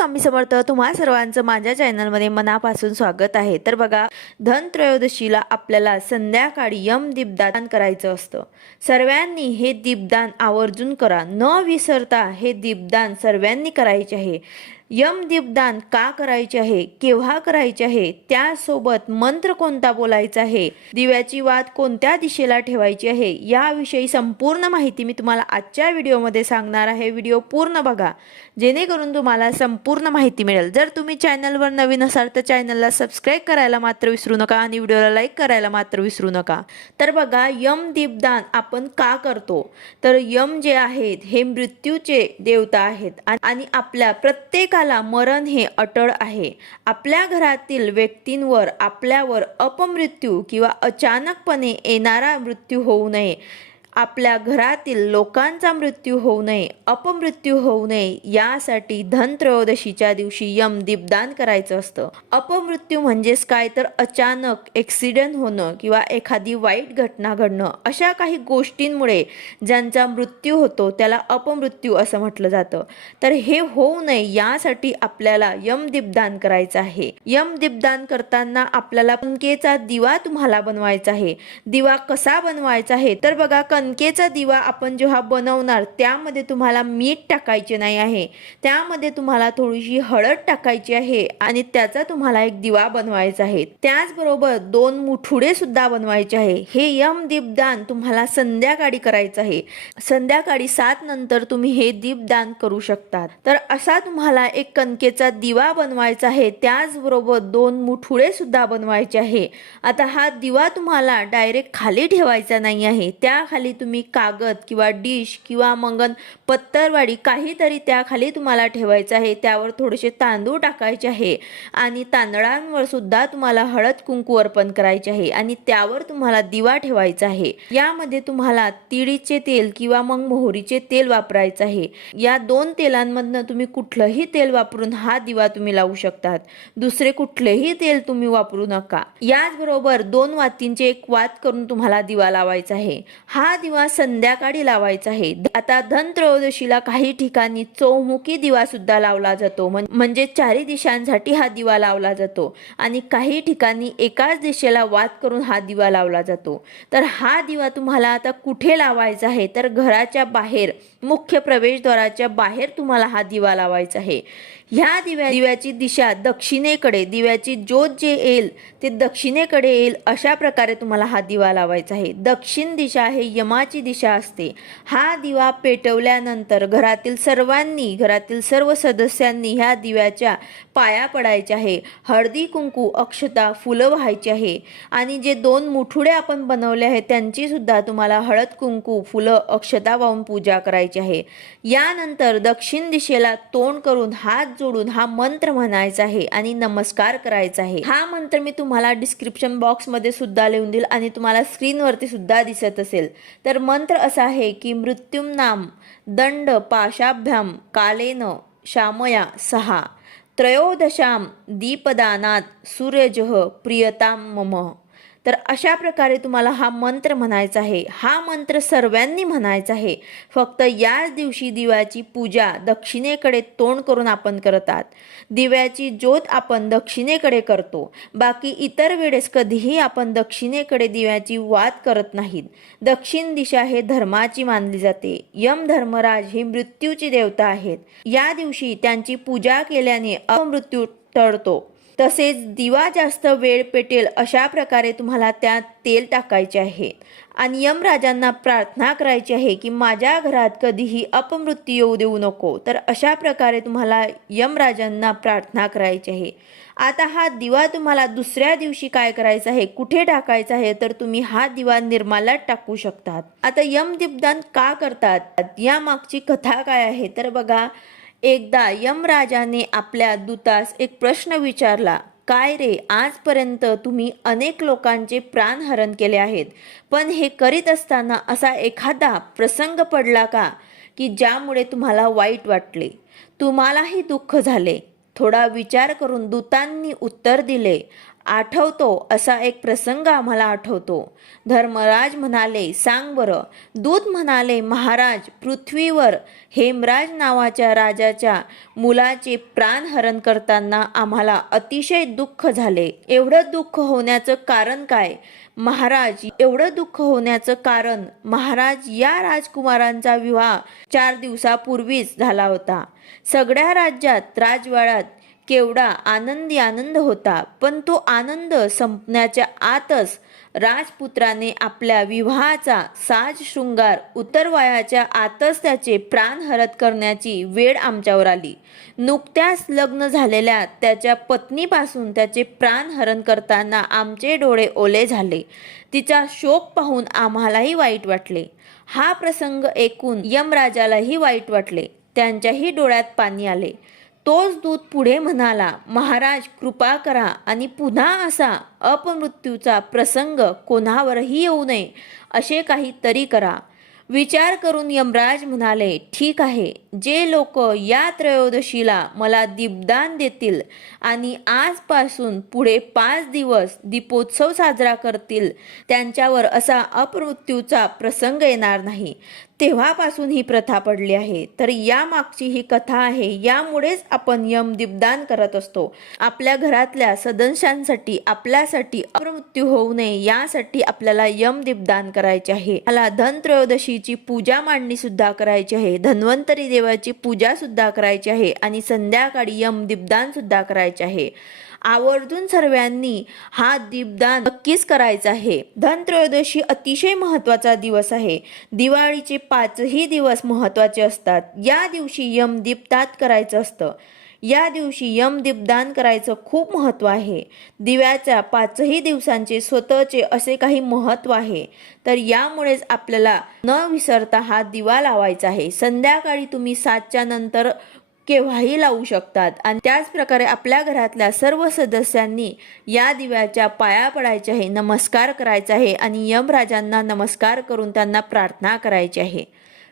स्वामी समर्थ तुम्हा सर्वांचं माझ्या चॅनलमध्ये मनापासून स्वागत आहे. तर बघा धन त्रयोदशीला आपल्याला संध्याकाळी यम दीपदान करायचं असतं. सर्वांनी हे दीपदान आवर्जून करा. न विसरता हे दीपदान सर्वांनी करायचे आहे. यम दीपदान का करायचे आहे? केव्हा करायचे आहे? त्यासोबत मंत्र कोणता बोलायचा आहे? दिव्याची वात कोणत्या दिशेला ठेवायची आहे? याविषयी संपूर्ण माहिती मी तुम्हाला आजच्या व्हिडिओमध्ये सांगणार आहे. व्हिडिओ पूर्ण बघा. जेणेकरून तुम्हाला संपूर्ण माहिती मिळेल. जर तुम्ही चॅनलवर नवीन असाल तर चॅनलला सबस्क्राईब करायला मात्र विसरू नका आणि व्हिडिओला लाईक करायला मात्र विसरू नका. तर बघा यम दीपदान आपण का करतो? तर यम जे आहेत हे मृत्यूचे देवता आहेत. आणि- आपल्या प्रत्येक माणसाला मरण हे अटळ आहे. आपल्या घरातील व्यक्तींवर आपल्यावर अपमृत्यू किंवा अचानकपणे येणारा मृत्यू होऊ नये. आपल्या घरातील लोकांचा मृत्यू होऊ नये अपमृत्यू होऊ नये यासाठी धनत्रयोदशीच्या दिवशी यम दीपदान करायचं असतं. अपमृत्यू म्हणजेच काय? तर अचानक ॲक्सिडेंट होणं किंवा एखादी वाईट घटना घडणं अशा काही गोष्टींमुळे ज्यांचा मृत्यू होतो त्याला अपमृत्यू असं म्हटलं जातं. तर हे होऊ नये यासाठी आपल्याला यम दीपदान करायचं आहे. यम दीपदान करताना आपल्याला पंकेचा दिवा तुम्हाला बनवायचा आहे. दिवा कसा बनवायचा आहे? तर बघा कणकेचा दिवा आपण जेव्हा बनवणार त्यामध्ये तुम्हाला मीठ टाकायचे नाही आहे. त्यामध्ये तुम्हाला थोडीशी हळद टाकायची आहे आणि त्याचा तुम्हाला एक दिवा बनवायचा आहे. त्याचबरोबर दोन मुठुडे सुद्धा बनवायचे आहे. हे यम दीपदान तुम्हाला संध्याकाळी करायचं आहे. संध्याकाळी सात नंतर तुम्ही हे दीपदान करू शकतात तर असा तुम्हाला एक कणकेचा दिवा बनवायचा आहे. त्याचबरोबर दोन मुठुडे सुद्धा बनवायचे आहे. आता हा दिवा तुम्हाला डायरेक्ट खाली ठेवायचा नाही आहे. त्याखाली तुम्ही कागद किंवा डिश किंवा मंगन पत्तरवाडी काहीतरी त्याखाली तुम्हाला ठेवायचं आहे. त्यावर थोडेसे तांदूळ टाकायचे आहे आणि तांदळांवर सुद्धा तुम्हाला हळद कुंकू अर्पण करायचे आहे आणि त्यावर तुम्हाला दिवा ठेवायचा आहे. यामध्ये तुम्हाला तिळीचे तेल किंवा मग मोहरीचे तेल वापरायचं आहे. या दोन तेलांमधनं तुम्ही कुठलंही तेल वापरून हा दिवा तुम्ही लावू शकतात. दुसरे कुठलेही तेल तुम्ही वापरू नका. याचबरोबर दोन वातींचे एक वात करून तुम्हाला दिवा लावायचा आहे. हा दिवा संध्याकाळी लावायचा आहे. आता धनत्रयोदशीला काही ठिकाणी चौमुखी दिवा सुद्धा लावला जातो. म्हणजे चारी दिशांसाठी हा दिवा लावला जातो. आणि काही ठिकाणी एकाच दिशेला वाद करून हा दिवा लावला जातो. तर हा दिवा तुम्हाला आता कुठे लावायचा आहे? तर घराच्या बाहेर मुख्य प्रवेशद्वाराच्या बाहेर तुम्हाला हा दिवा लावायचा आहे. ह्या दिव्या दिव्याची दिशा दक्षिणेकडे दिव्याची ज्योत जे येईल ते दक्षिणेकडे येईल अशा प्रकारे तुम्हाला हा दिवा लावायचा आहे. दक्षिण दिशा हे यमाची दिशा असते. हा दिवा पेटवल्यानंतर घरातील सर्वांनी घरातील सर्व सदस्यांनी ह्या दिव्याच्या पाया पडायच्या आहे. हळदी कुंकू अक्षता फुलं व्हायची आहे. आणि जे दोन मुठुडे आपण बनवले आहेत त्यांचीसुद्धा तुम्हाला हळद कुंकू फुलं अक्षता वाहून पूजा करायची आहे. यानंतर दक्षिण दिशेला तोंड करून हात जोडून हा मंत्र म्हणायचा आहे आणि नमस्कार करायचा आहे. हा मंत्र मी तुम्हाला डिस्क्रिप्शन बॉक्समध्ये सुद्धा लिहून देईल आणि तुम्हाला स्क्रीनवरती सुद्धा दिसत असेल. तर मंत्र असा आहे की मृत्युम नाम दंड पाशाभ्याम कालेन श्यामया सहा. त्रयोदशाम दीपदानात सूर्यजह प्रियताम मम. तर अशा प्रकारे तुम्हाला हा मंत्र म्हणायचा आहे. हा मंत्र सर्वांनी म्हणायचा आहे. फक्त याच दिवशी दिव्याची पूजा दक्षिणेकडे तोंड करून आपण करतात दिव्याची ज्योत आपण दक्षिणेकडे करतो. बाकी इतर वेळेस कधीही आपण दक्षिणेकडे दिव्याची वाद करत नाहीत. दक्षिण दिशा हे धर्माची मानली जाते. यम धर्मराज हे मृत्यूची देवता आहेत. या दिवशी त्यांची पूजा केल्याने अमृत्यू टळतो. तसेच दिवा जास्त वेळ पेटेल अशा प्रकारे तुम्हाला त्यात तेल टाकायचे आहे. आणि यमराजांना प्रार्थना करायची आहे की माझ्या घरात कधीही अपमृत्यू येऊ देऊ नको. तर अशा प्रकारे तुम्हाला यमराजांना प्रार्थना करायची आहे. आता हा दिवा तुम्हाला दुसऱ्या दिवशी काय करायचा आहे कुठे टाकायचा आहे तर तुम्ही हा दिवा निर्मालात टाकू शकतात. आता यमदीपदान का करतात? या मागची कथा काय आहे? तर बघा एकदा यमराजाने आपल्या दूतास एक प्रश्न विचारला काय रे आजपर्यंत तुम्ही अनेक लोकांचे प्राणहरण केले आहेत पण हे करीत असताना असा एखादा प्रसंग पडला का की ज्यामुळे तुम्हाला वाईट वाटले? तुम्हालाही दुःख झाले. थोडा विचार करून दूतांनी उत्तर दिले आठवतो असा एक प्रसंग आम्हाला आठवतो. धर्मराज म्हणाले सांग बरं. दूत म्हणाले महाराज पृथ्वीवर हेमराज नावाच्या राजाच्या मुलाचे प्राणहरण करताना आम्हाला अतिशय दुःख झाले. एवढं दुःख होण्याचं कारण काय? महाराज एवढं दुःख होण्याचं कारण महाराज या राजकुमारांचा विवाह चार दिवसापूर्वीच झाला होता. सगळ्या राज्यात राजवाड्यात केवढा आनंदी आनंद होता. पण तो आनंद संपण्याच्या आतच राजपुत्राने आपल्या विवाहाचा साज शृंगार उतरवायाच्या आतच त्याचे प्राण हरत करण्याची वेळ आमच्यावर आली. नुकत्याच लग्न झालेल्या त्याच्या पत्नीपासून त्याचे प्राण हरण करताना आमचे डोळे ओले झाले. तिचा शोक पाहून आम्हालाही वाईट वाटले. हा प्रसंग ऐकून यमराजालाही वाईट वाटले. त्यांच्याही डोळ्यात पाणी आले. तोच दूत पुढे म्हणाला महाराज कृपा करा आणि पुन्हा असा अपमृत्यूचा प्रसंग कोणावरही येऊ नये असे काहीतरी करा. विचार करून यमराज म्हणाले ठीक आहे. जे लोक या त्रयोदशीला मला दीपदान देतील आणि आजपासून पुढे पाच दिवस दीपोत्सव साजरा करतील त्यांच्यावर असा अपमृत्यूचा प्रसंग येणार नाही. तेव्हापासून ही प्रथा पडली आहे. तर यामागची ही कथा आहे. यामुळेच आपण यम दीपदान करत असतो. आपल्या घरातल्या सदस्यांसाठी आपल्यासाठी अपमृत्यू होऊ नये यासाठी आपल्याला यम दीपदान करायचे आहे. मला देवीची पूजा मांडणी सुद्धा करायची आहे. धन्वंतरी देवाची पूजा सुद्धा करायची आहे आणि संध्याकाळी यम दीपदान सुद्धा करायचे आहे. आवर्जून सर्वांनी हा दीपदान नक्कीच करायचा आहे. धनत्रयोदशी अतिशय महत्त्वाचा दिवस आहे. दिवाळीचे पाचही दिवस महत्त्वाचे असतात. या दिवशी यम दीपदान करायचं असतं. या दिवशी यम दीपदान करायचं खूप महत्त्व आहे. दिव्याच्या पाचही दिवसांचे स्वतःचे असे काही महत्त्व आहे. तर यामुळेच आपल्याला न विसरता हा दिवा लावायचा आहे. संध्याकाळी तुम्ही सातच्या नंतर केव्हाही लावू शकतात. आणि त्याचप्रकारे आपल्या घरातल्या सर्व सदस्यांनी या दिव्याच्या पाया पडायच्या आहे. नमस्कार करायचा आहे आणि यमराजांना नमस्कार करून त्यांना प्रार्थना करायची आहे.